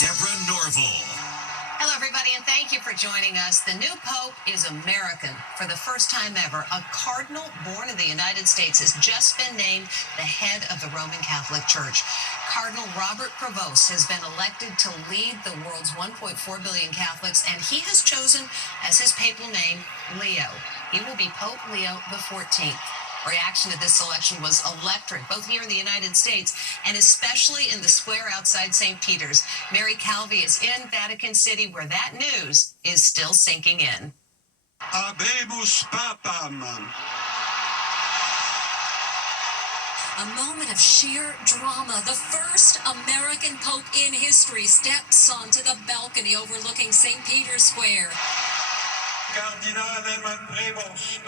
Deborah Norville. Hello, everybody, and thank you for joining us. The new Pope is American. For the first time ever, a cardinal born in the United States has just been named the head of the Roman Catholic Church. Cardinal Robert Prevost has been elected to lead the world's 1.4 billion Catholics, and he has chosen as his papal name Leo. He will be Pope Leo the 14th. Reaction to this selection was electric, both here in the United States and especially in the square outside St. Peter's. Mary Calvi is in Vatican City, where that news is still sinking in. Habemus Papam. A moment of sheer drama. The first American Pope in history steps onto the balcony overlooking St. Peter's Square. Cardinale Prevost.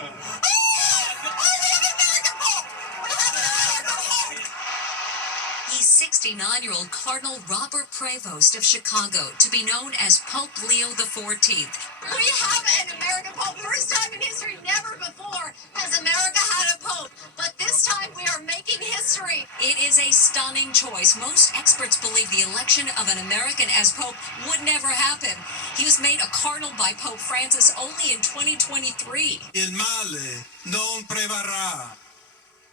He's 69-year-old Cardinal Robert Prevost of Chicago, to be known as Pope Leo the 14th. We have an American Pope. First time in history, never before has America had a Pope. But this time we are making history. It is a stunning choice. Most experts believe the election of an American as Pope would never happen. He was made a cardinal by Pope Francis only in 2023. Il male non prevarrà.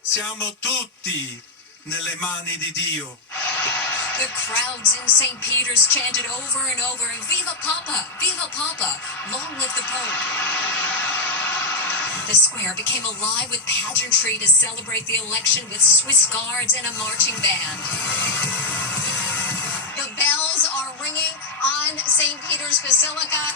Siamo tutti nelle mani di Dio. The crowds in St. Peter's chanted over and over, "Viva Papa! Viva Papa! Long live the Pope!" The square became alive with pageantry to celebrate the election with Swiss guards and a marching band. The bells are ringing on St. Peter's Basilica.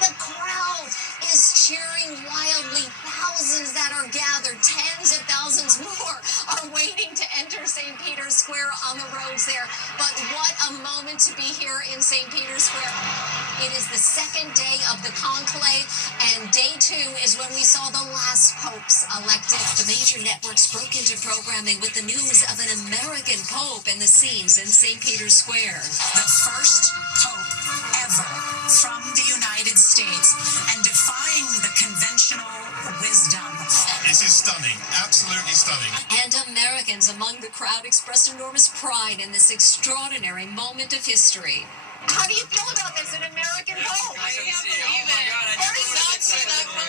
The crowd is cheering wildly. Thousands that are gathered, tens of thousands more are waiting to enter St. Peter's Square on the roads there. But what a moment to be here in St. Peter's Square. It is the second day of the conclave, and day 2 is when we saw the last popes elected. The major networks broke into programming with the news of an American Pope and the scenes in St. Peter's Square. The first Pope ever from the United States, and defying the conventional wisdom. This is stunning, absolutely stunning. And Americans among the crowd expressed enormous pride in this extraordinary moment of history. How do you feel about this? An American Pope? I can't believe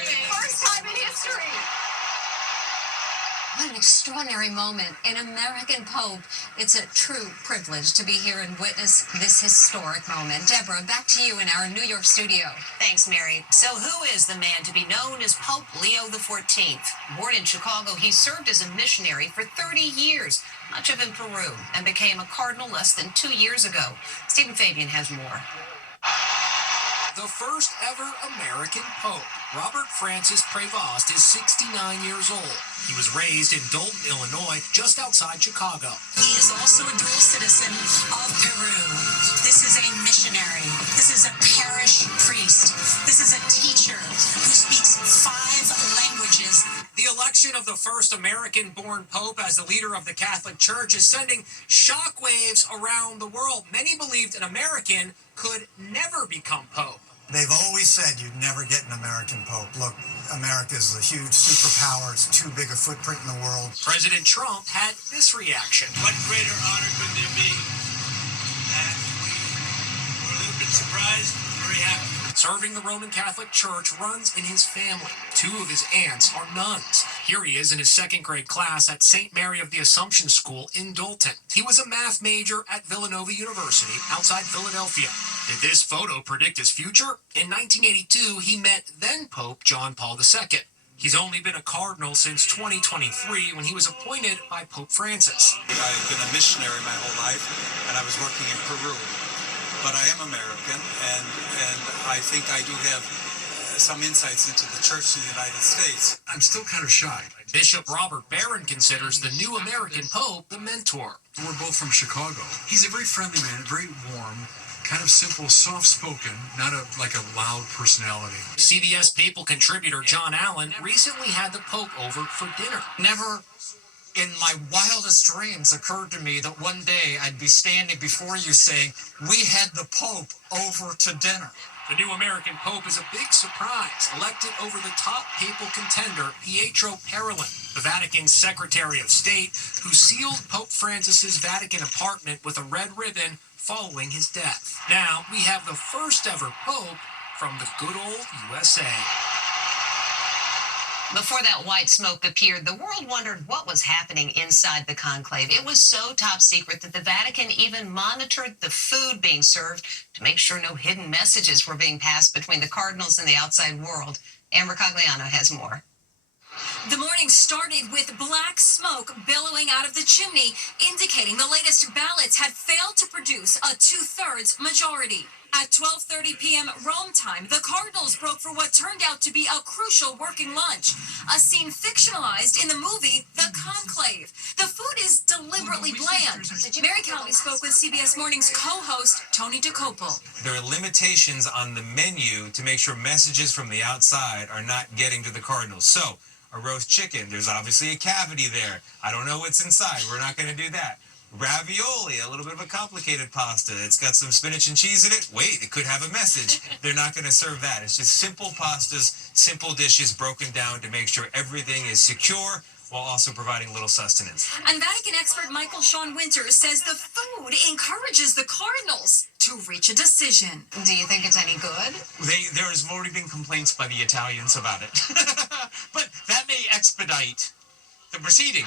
it. First time in history. What an extraordinary moment. An American Pope. It's a true privilege to be here and witness this historic moment. Deborah, back to you in our New York studio. Thanks, Mary. So who is the man to be known as Pope Leo the 14th? Born in Chicago, he served as a missionary for 30 years, much of in Peru, and became a cardinal less than 2 years ago. Stephen Fabian has more. The first ever American Pope, Robert Francis Prevost, is 69 years old. He was raised in Dolton, Illinois, just outside Chicago. He is also a dual citizen of Peru. This is a missionary. This is a parish priest. This is a teacher who speaks 5 languages. The election of the first American-born Pope as the leader of the Catholic Church is sending shockwaves around the world. Many believed an American could never become Pope. They've always said you'd never get an American Pope. Look, America is a huge superpower. It's too big a footprint in the world. President Trump had this reaction. What greater honor could there be? And we were a little bit surprised, very happy. Serving the Roman Catholic Church runs in his family. 2 of his aunts are nuns. Here he is in his 2nd grade class at St. Mary of the Assumption School in Dolton. He was a math major at Villanova University outside Philadelphia. Did this photo predict his future? In 1982, he met then Pope John Paul II. He's only been a cardinal since 2023 when he was appointed by Pope Francis. I've been a missionary my whole life, and I was working in Peru. But I am American, and I think I do have some insights into the church in the United States. I'm still kind of shy. Bishop Robert Barron considers the new American Pope the mentor. We're both from Chicago. He's a very friendly man, very warm, kind of simple, soft-spoken, not like a loud personality. CBS Papal contributor John Allen recently had the Pope over for dinner. Never in my wildest dreams occurred to me that one day I'd be standing before you saying, "We had the Pope over to dinner." The new American Pope is a big surprise, elected over the top papal contender, Pietro Parolin, the Vatican's Secretary of State, who sealed Pope Francis's Vatican apartment with a red ribbon following his death. Now we have the first ever pope from the good old USA. Before that white smoke appeared, the world wondered what was happening inside the conclave. It was so top secret that the Vatican even monitored the food being served to make sure no hidden messages were being passed between the cardinals and the outside world. Amber Cogliano has more. The morning started with black smoke billowing out of the chimney, indicating the latest ballots had failed to produce a 2/3 majority. At 12:30 p.m. Rome time, the Cardinals broke for what turned out to be a crucial working lunch, a scene fictionalized in the movie The Conclave. The food is deliberately bland. Mary Calvi spoke with CBS Morning's co-host, Tony DeCopel. There are limitations on the menu to make sure messages from the outside are not getting to the Cardinals. So, a roast chicken, there's obviously a cavity there. I don't know what's inside. We're not going to do that. Ravioli, a little bit of a complicated pasta. It's got some spinach and cheese in it. Wait, it could have a message. They're not going to serve that. It's just simple pastas, simple dishes broken down to make sure everything is secure while also providing little sustenance. And Vatican expert Michael Sean Winters says the food encourages the Cardinals to reach a decision. Do you think it's any good? There has already been complaints by the Italians about it. But that may expedite the proceeding.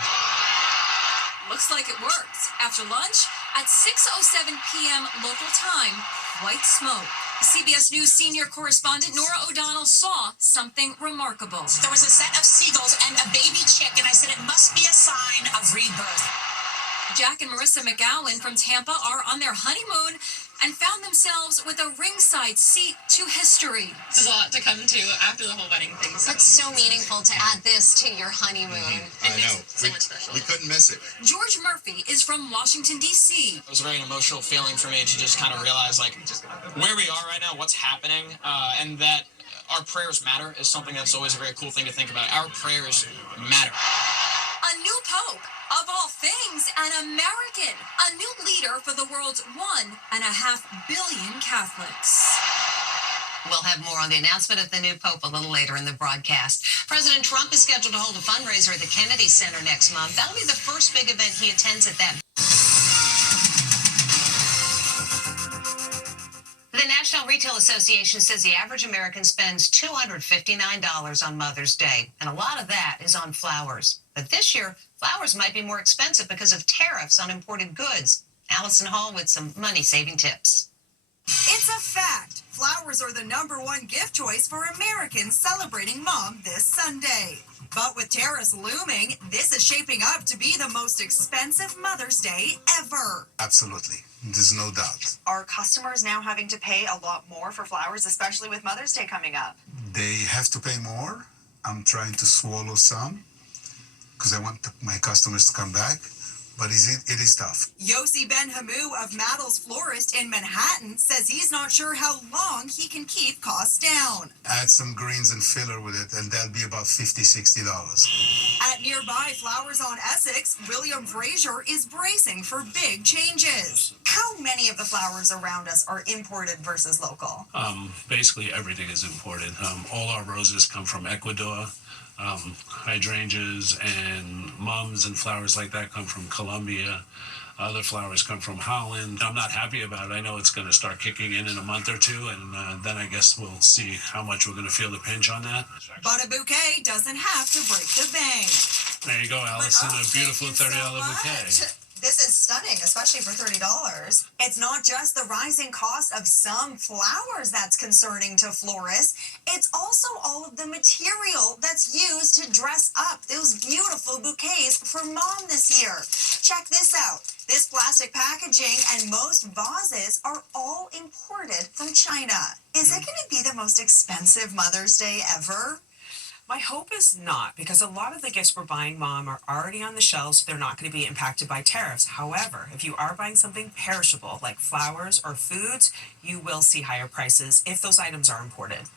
Looks like it worked. After lunch, at 6:07 p.m. local time, white smoke. CBS News senior correspondent Nora O'Donnell saw something remarkable. There was a set of seagulls and a baby chick, and I said it must be a sign of rebirth. Jack and Marissa McGowan from Tampa are on their honeymoon and found themselves with a ringside seat to history. This is a lot to come to after the whole wedding thing. So. It's so meaningful to add this to your honeymoon. I know. So much special. We couldn't miss it. George Murphy is from Washington, D.C. It was a very emotional feeling for me to just kind of realize, like, where we are right now, what's happening, and that our prayers matter is something that's always a very cool thing to think about. Our prayers matter. A new pope, of all things, an American. A new leader for the world's 1.5 billion Catholics. We'll have more on the announcement of the new pope a little later in the broadcast. President Trump is scheduled to hold a fundraiser at the Kennedy Center next month. That'll be the first big event he attends at that. The National Retail Association says the average American spends $259 on Mother's Day, and a lot of that is on flowers. But this year, flowers might be more expensive because of tariffs on imported goods. Allison Hall with some money-saving tips. It's a fact. Flowers are the #1 gift choice for Americans celebrating Mom this Sunday. But with tariffs looming, this is shaping up to be the most expensive Mother's Day ever. Absolutely. There's no doubt. Are customers now having to pay a lot more for flowers, especially with Mother's Day coming up? They have to pay more. I'm trying to swallow some because I want my customers to come back. But it is tough. Yossi Ben-Hamu of Maddle's Florist in Manhattan says he's not sure how long he can keep costs down. Add some greens and filler with it, and that'll be about $50, $60. At nearby Flowers on Essex, William Frazier is bracing for big changes. How many of the flowers around us are imported versus local? Basically everything is imported. All our roses come from Ecuador. Hydrangeas and mums and flowers like that come from Colombia. Other flowers come from Holland. I'm not happy about it. I know it's going to start kicking in a month or two, and then I guess we'll see how much we're going to feel the pinch on that. But a bouquet doesn't have to break the bank. There you go, Allison. A beautiful $30 bouquet. This is stunning, especially for $30. It's not just the rising cost of some flowers that's concerning to florists. It's also all of the material that's used to dress up those beautiful bouquets for Mom this year. Check this out. This plastic packaging and most vases are all imported from China. Is it going to be the most expensive Mother's Day ever? My hope is not, because a lot of the gifts we're buying Mom are already on the shelves, so they're not going to be impacted by tariffs. However, if you are buying something perishable like flowers or foods, you will see higher prices if those items are imported.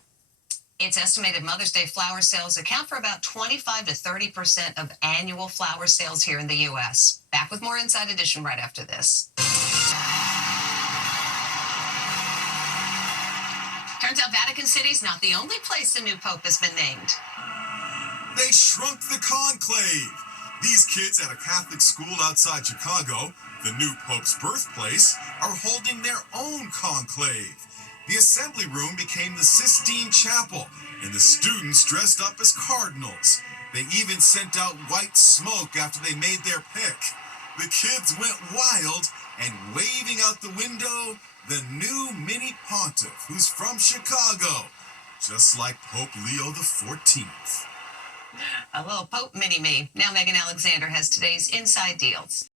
It's estimated Mother's Day flower sales account for about 25 to 30% of annual flower sales here in the U.S. Back with more Inside Edition right after this. Turns out Vatican City's not the only place a new pope has been named. They shrunk the conclave. These kids at a Catholic school outside Chicago the new Pope's birthplace, are holding their own conclave. The assembly room became the Sistine Chapel, and the students dressed up as cardinals. They even sent out white smoke after they made their pick. The kids went wild, and waving out the window, the new mini pontiff, who's from Chicago, just like Pope Leo XIV. A little Pope mini-me. Now Megan Alexander has today's Inside Deals.